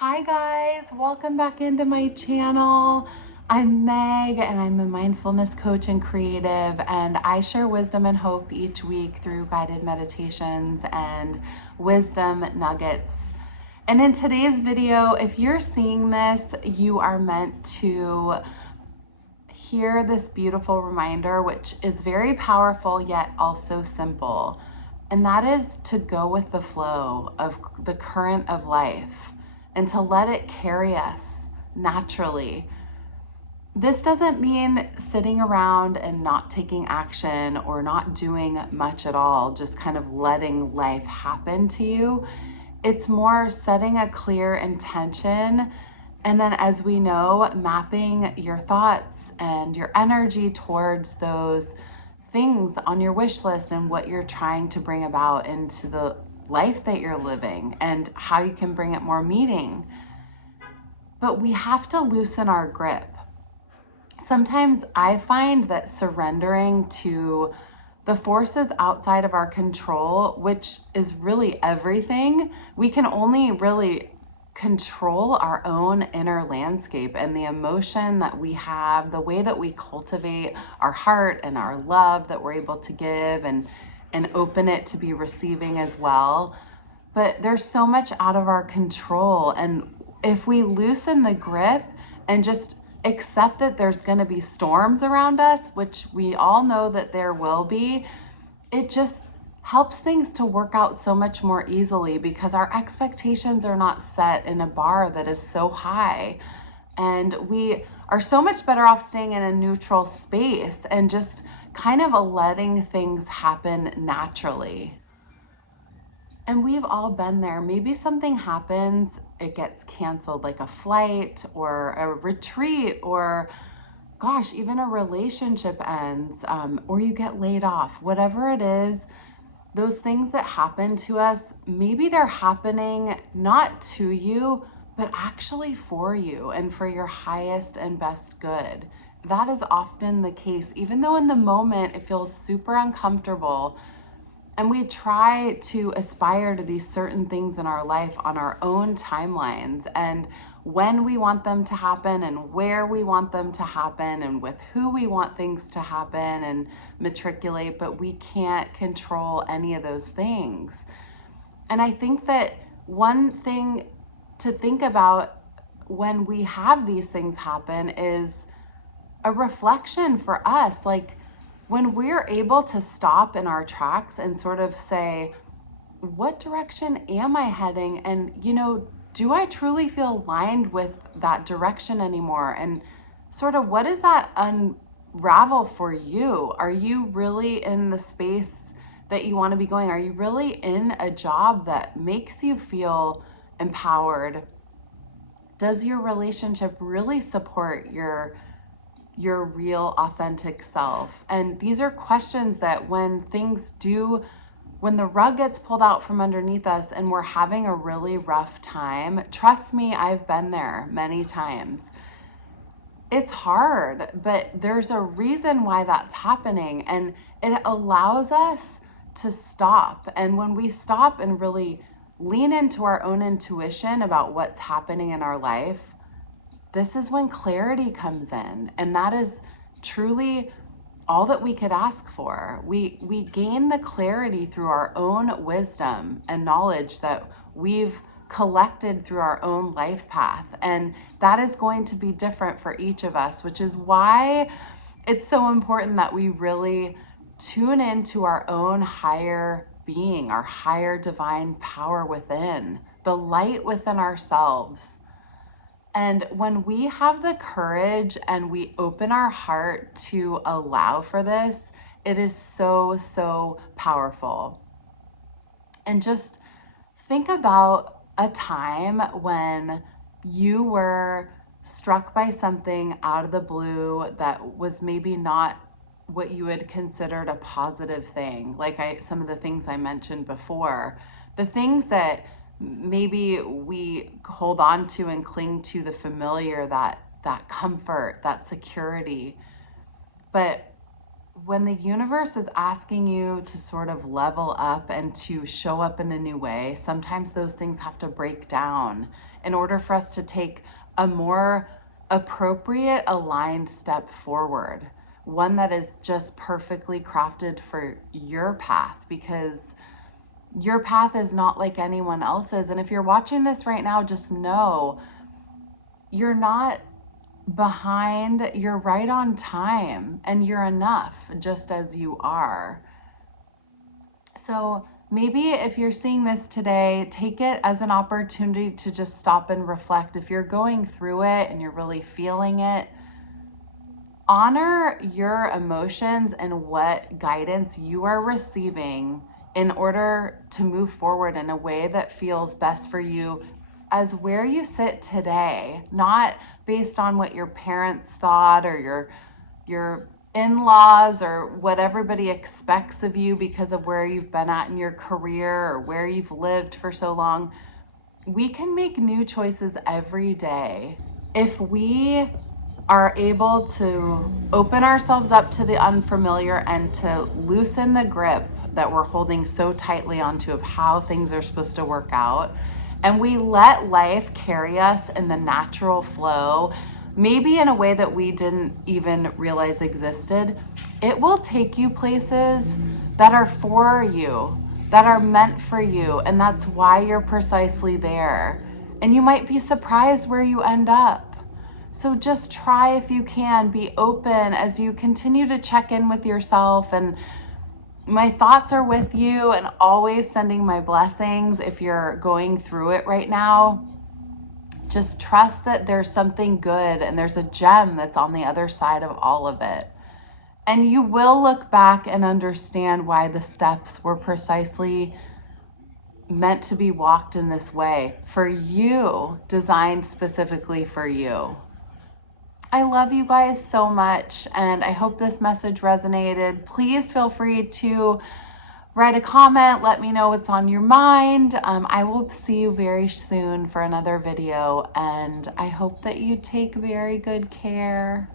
Hi guys, welcome back into my channel. I'm Meg and I'm a mindfulness coach and creative, and I share wisdom and hope each week through guided meditations and wisdom nuggets. And in today's video, if you're seeing this, you are meant to hear this beautiful reminder, which is very powerful yet also simple. And that is to go with the flow of the current of life and to let it carry us naturally. This doesn't mean sitting around and not taking action or not doing much at all, just kind of letting life happen to you. It's more setting a clear intention, and then, as we know, mapping your thoughts and your energy towards those things on your wish list and what you're trying to bring about into the life that you're living and how you can bring it more meaning. But we have to loosen our grip. Sometimes I find that surrendering to the forces outside of our control, which is really everything, we can only really control our own inner landscape and the emotion that we have, the way that we cultivate our heart and our love that we're able to give and open it to be receiving as well. But there's so much out of our control. And if we loosen the grip and just accept that there's going to be storms around us, which we all know that there will be, it just helps things to work out so much more easily because our expectations are not set in a bar that is so high. And we are so much better off staying in a neutral space and just kind of letting things happen naturally. And we've all been there. Maybe something happens, it gets canceled, like a flight or a retreat, or gosh, even a relationship ends, or you get laid off. Whatever it is, those things that happen to us, maybe they're happening not to you, but actually for you and for your highest and best good. That is often the case, even though in the moment it feels super uncomfortable. And we try to aspire to these certain things in our life on our own timelines and when we want them to happen and where we want them to happen and with who we want things to happen and matriculate, but we can't control any of those things. And I think that one thing to think about when we have these things happen is a reflection for us. Like, when we're able to stop in our tracks and sort of say, what direction am I heading? And, do I truly feel aligned with that direction anymore? And sort of, what does that unravel for you? Are you really in the space that you want to be going? Are you really in a job that makes you feel empowered? Does your relationship really support your real authentic self? And these are questions that when the rug gets pulled out from underneath us and we're having a really rough time, trust me, I've been there many times. It's hard, but there's a reason why that's happening, and it allows us to stop. And when we stop and really lean into our own intuition about what's happening in our life, this is when clarity comes in, and that is truly all that we could ask for. We gain the clarity through our own wisdom and knowledge that we've collected through our own life path, and that is going to be different for each of us, which is why it's so important that we really tune into our own higher being, our higher divine power within, the light within ourselves. And when we have the courage and we open our heart to allow for this, it is so, so powerful. And just think about a time when you were struck by something out of the blue that was maybe not what you had considered a positive thing. Like some of the things I mentioned before, the things that maybe we hold on to and cling to the familiar, that comfort, that security. But when the universe is asking you to sort of level up and to show up in a new way, sometimes those things have to break down in order for us to take a more appropriate, aligned step forward. One that is just perfectly crafted for your path, because your path is not like anyone else's. And if you're watching this right now, just know you're not behind, you're right on time, and you're enough just as you are. So maybe if you're seeing this today, take it as an opportunity to just stop and reflect. If you're going through it and you're really feeling it, honor your emotions and what guidance you are receiving in order to move forward in a way that feels best for you as where you sit today, not based on what your parents thought or your in-laws or what everybody expects of you because of where you've been at in your career or where you've lived for so long. We can make new choices every day if we are able to open ourselves up to the unfamiliar and to loosen the grip that we're holding so tightly onto of how things are supposed to work out. And we let life carry us in the natural flow, maybe in a way that we didn't even realize existed. It will take you places that are for you, that are meant for you, and that's why you're precisely there. And you might be surprised where you end up. So just try, if you can, be open as you continue to check in with yourself. And my thoughts are with you, and always sending my blessings if you're going through it right now. Just trust that there's something good and there's a gem that's on the other side of all of it. And you will look back and understand why the steps were precisely meant to be walked in this way, for you, designed specifically for you. I love you guys so much, and I hope this message resonated. Please feel free to write a comment. Let me know what's on your mind. I will see you very soon for another video, and I hope that you take very good care.